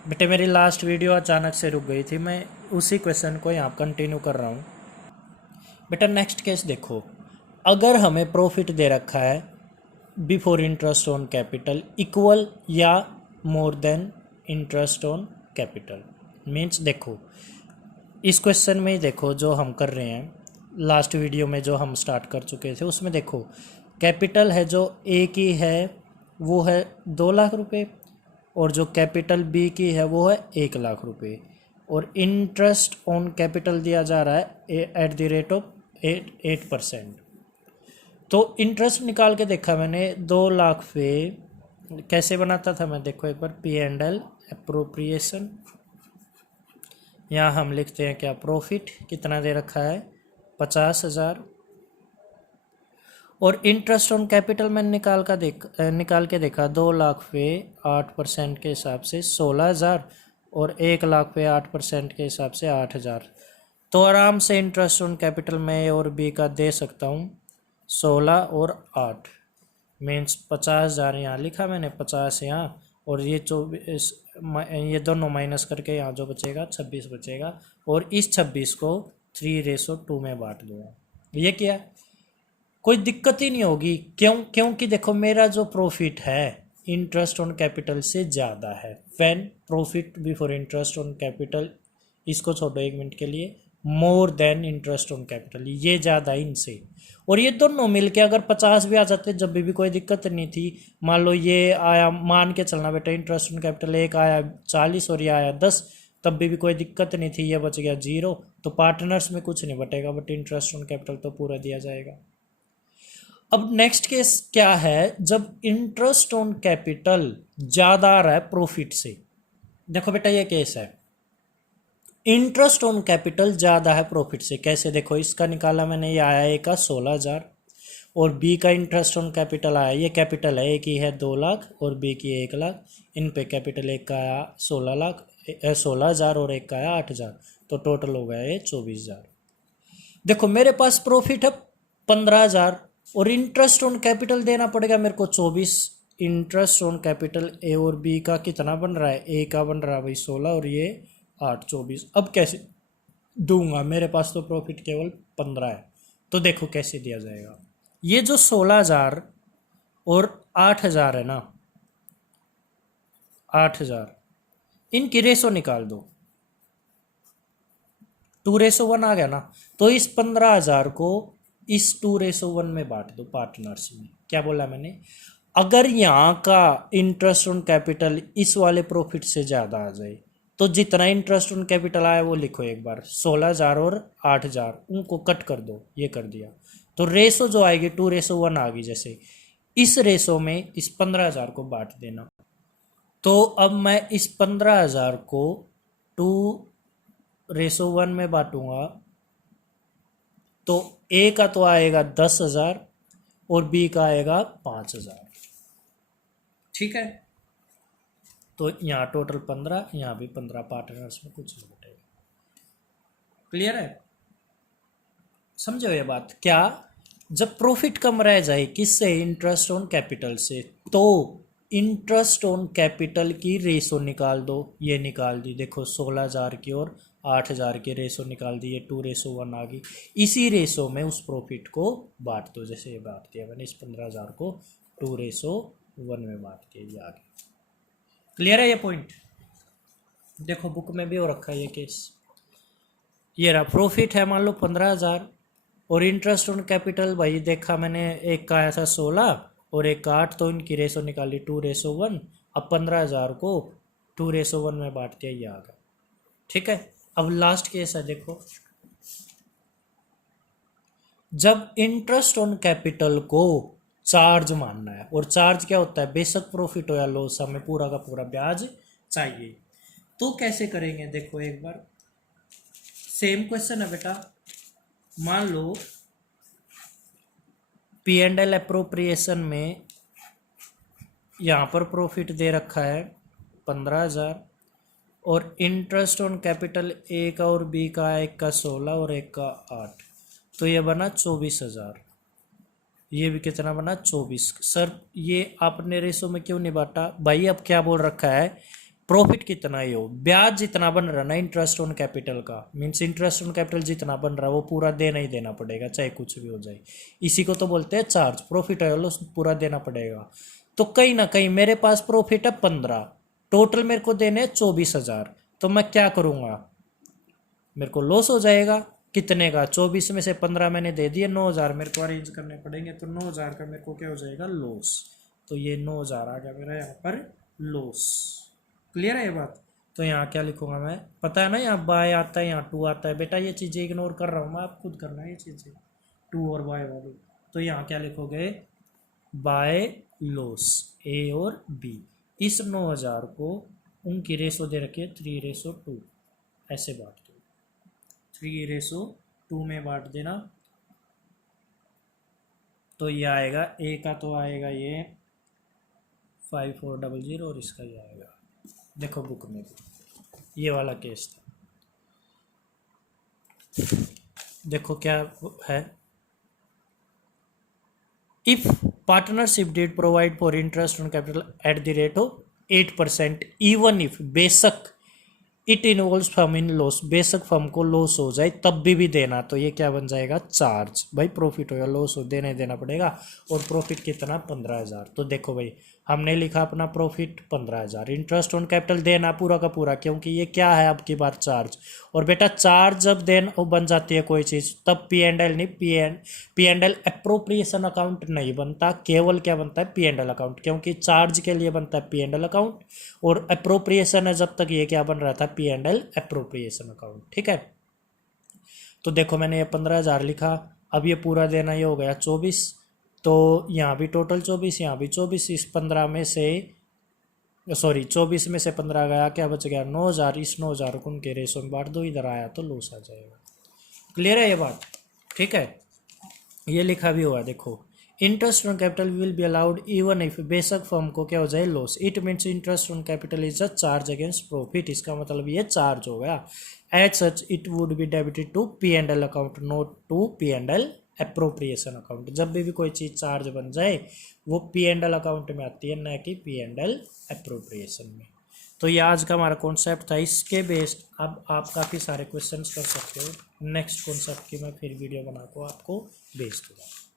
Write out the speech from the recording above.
बेटे मेरी last video अचानक से रुक गई थी, मैं उसी क्वेश्चन को यहाँ कंटिन्यू कर रहा हूँ। बेटा नेक्स्ट केस देखो, अगर हमें प्रॉफिट दे रखा है before interest on capital equal या more than interest on capital. Means देखो इस क्वेश्चन में ही देखो जो हम कर रहे हैं, लास्ट वीडियो में जो हम स्टार्ट कर चुके थे उसमें देखो कैपिटल है जो ए की है वो है 2 लाख रुपए, और जो कैपिटल बी की है वो है 1 लाख रुपए, और इंटरेस्ट ऑन कैपिटल दिया जा रहा है एट द रेट ऑफ 8%। तो इंटरेस्ट निकाल के देखा मैंने 2 लाख पे कैसे बनाता था मैं, देखो एक बार P&L अप्रोप्रिएशन, यहाँ हम लिखते हैं क्या, प्रॉफिट कितना दे रखा है 50,000, और इंटरेस्ट ऑन कैपिटल मैंने निकाल के देखा 2 लाख पे 8% के हिसाब से 16,000, और 1 लाख पे 8% के हिसाब से 8,000। तो आराम से इंटरेस्ट ऑन कैपिटल में ए और बी का दे सकता हूँ 16 और 8, मीन्स 50,000 यहाँ लिखा मैंने, 50 यहाँ, और ये 24, ये दोनों माइनस करके यहाँ जो बचेगा 26 बचेगा, और इस 26 को 3:2 में बांट दूंगा। ये क्या, कोई दिक्कत ही नहीं होगी, क्योंकि देखो मेरा जो प्रॉफिट है इंटरेस्ट ऑन कैपिटल से ज़्यादा है। When profit before interest on capital, इसको छोड़ो 1 मिनट के लिए, मोर देन इंटरेस्ट ऑन कैपिटल, ये ज़्यादा है इनसे, और ये दोनों मिलके अगर 50 भी आ जाते जब भी कोई दिक्कत नहीं थी। मान लो ये आया, मान के चलना बेटा इंटरेस्ट ऑन कैपिटल एक आया 40 और ये आया 10, तब भी कोई दिक्कत नहीं थी, ये बच गया 0, तो पार्टनर्स में कुछ नहीं बटेगा, बट इंटरेस्ट ऑन कैपिटल तो पूरा दिया जाएगा। अब नेक्स्ट केस क्या है, जब इंटरेस्ट ऑन कैपिटल ज़्यादा आ रहा है प्रॉफिट से। देखो बेटा ये केस है, इंटरेस्ट ऑन कैपिटल ज़्यादा है प्रॉफिट से, कैसे देखो इसका निकाला मैंने, ये आया ए का 16,000, और बी का इंटरेस्ट ऑन कैपिटल आया, ये कैपिटल है ए की है 2 लाख और बी की 1 लाख, इन पे कैपिटल एक का आया 16,000 और एक का आया 8,000, तो टोटल हो गया ये 24,000। देखो मेरे पास प्रॉफिट है 15,000 और इंटरेस्ट ऑन कैपिटल देना पड़ेगा मेरे को 24। इंटरेस्ट ऑन कैपिटल ए और बी का कितना बन रहा है, ए का बन रहा है भाई 16 और ये 8, 24। अब कैसे दूंगा, मेरे पास तो प्रॉफिट केवल 15 है, तो देखो कैसे दिया जाएगा। ये जो 16,000 और 8,000 है ना, 8,000 इनकी रेशो निकाल दो, 2:1 आ गया ना, तो इस 15,000 को इस 2:1 में बांट दो पार्टनर्स में। क्या बोला मैंने, अगर यहाँ का इंटरेस्ट ऑन कैपिटल इस वाले प्रॉफिट से ज़्यादा आ जाए तो जितना इंटरेस्ट ऑन कैपिटल आया वो लिखो एक बार, 16,000 और 8,000 उनको कट कर दो, ये कर दिया, तो रेशो जो आएगी 2:1 आ गई। जैसे इस रेशो में इस 15,000 को बांट देना, तो अब मैं इस 15,000 को 2:1 में बांटूंगा, तो ए का तो आएगा 10,000 और बी का आएगा 5,000, ठीक है। तो यहाँ टोटल 15, यहाँ भी 15, पार्टनर्स में कुछ नहीं बटेगा। क्लियर है, समझो ये बात। क्या, जब प्रॉफिट कम रह जाए किससे, इंटरेस्ट ऑन कैपिटल से, तो इंटरेस्ट ऑन कैपिटल की रेशो निकाल दो, ये निकाल दी देखो 16,000 की और 8,000 की रेशो निकाल दी, ये 2:1 आ गई। इसी रेशो में उस प्रॉफिट को बांट दो, जैसे ये बांट दिया मैंने, इस 15,000 को 2:1 में बांट दिया, ये आ गया। क्लियर है ये पॉइंट, देखो बुक में भी हो रखा है ये केस। ये रहा प्रॉफिट है मान लो 15,000 और इंटरेस्ट ऑन कैपिटल भाई देखा मैंने, एक का आया था 16 और एक का 8, तो इनकी रेशो निकाली 2:1। अब 15,000 को 2:1 में बांट दिया, ये आ गया, ठीक है। अब लास्ट केस है देखो, जब इंटरेस्ट ऑन कैपिटल को चार्ज मानना है, और चार्ज क्या होता है, बेशक प्रॉफिट हो या लॉस हमें पूरा का पूरा ब्याज चाहिए, तो कैसे करेंगे देखो एक बार, सेम क्वेश्चन है बेटा। मान लो P&L अप्रोप्रिएशन में यहाँ पर प्रॉफिट दे रखा है 15,000 और इंटरेस्ट ऑन कैपिटल ए का और बी का, एक का 16 और एक का 8, तो ये बना 24,000। ये भी कितना बना 24। सर ये आपने रेशो में क्यों नहीं बांटा भाई, अब क्या बोल रखा है, प्रॉफिट कितना ही हो, ब्याज जितना बन रहा ना इंटरेस्ट ऑन कैपिटल का, मीन्स इंटरेस्ट ऑन कैपिटल जितना बन रहा है वो पूरा देना ही देना पड़ेगा चाहे कुछ भी हो जाए। इसी को तो बोलते हैं चार्ज। प्रॉफिट है लॉस पूरा देना पड़ेगा। तो कहीं ना कहीं मेरे पास प्रॉफिट है 15, टोटल मेरे को देने 24,000, तो मैं क्या करूँगा, मेरे को लॉस हो जाएगा। कितने का, 24 में से 15 मैंने दे दिए, 9,000 मेरे को अरेंज करने पड़ेंगे, तो 9,000 का मेरे को क्या हो जाएगा, लॉस। तो ये 9,000 आ गया मेरा यहाँ पर लॉस। क्लियर है ये बात। तो यहाँ क्या लिखूंगा मैं, पता है ना, यहाँ बाय आता है, यहाँ टू आता है। बेटा ये चीज़ें इग्नोर कर रहा हूँ मैं, आप खुद करना है ये चीज़ें, टू और बाय वाली। तो यहाँ क्या लिखोगे, बाय लॉस ए और बी। इस 9,000 को उनकी रेशो दे रखी है 3:2, ऐसे बांट दो, 3:2 में बांट देना। तो ये आएगा, ए का तो आएगा ये 5400 और इसका ये आएगा, देखो बुक में भी ये वाला केस था। देखो क्या है, if partnership did provide for interest on capital at the rate of 8%, even if, बेशक it involves firm in loss, बेशक फर्म को लॉस हो जाए तब भी देना। तो ये क्या बन जाएगा, चार्ज। भाई प्रॉफिट हो या लॉस हो देना पड़ेगा। और प्रॉफिट कितना, 15,000। तो देखो भाई हमने लिखा अपना प्रॉफिट 15,000, इंटरेस्ट ऑन कैपिटल देना पूरा का पूरा, क्योंकि ये क्या है आपकी बार, चार्ज। और बेटा चार्ज जब देन बन जाती है कोई चीज़, तब P&L नहीं, P&L अप्रोप्रिएशन अकाउंट नहीं बनता, केवल क्या बनता है, P&L अकाउंट। क्योंकि चार्ज के लिए बनता है P&L अकाउंट, और अप्रोप्रिएशन है जब तक ये क्या बन रहा था, P&L अप्रोप्रिएशन अकाउंट। ठीक है। तो देखो मैंने ये 15,000 लिखा, अब ये पूरा देना ये हो गया 24, तो यहाँ भी टोटल 24, यहाँ भी 24, इस 15 में से, सॉरी 24 में से 15 गया, क्या बच गया 9,000। इस 9,000 को उनके रेशो में बांट दो, इधर आया तो लॉस आ जाएगा। क्लियर है ये बात। ठीक है, ये लिखा भी हुआ देखो, interest on capital will be allowed even if, बेशक फर्म को क्या हो जाए, loss. It means interest on capital is a charge against profit, इसका मतलब ये चार्ज हो गया। As such it would be debited to P&L account, not to P&L appropriation account. जब भी कोई चीज़ चार्ज बन जाए वो P&L अकाउंट में आती है, न कि P&L अप्रोप्रिएशन में। तो ये आज का हमारा कॉन्सेप्ट था, इसके बेस्ड अब आप काफ़ी सारे क्वेश्चंस कर सकते हो। नेक्स्ट कॉन्सेप्ट की मैं फिर वीडियो बना को आपको भेज दूँगा।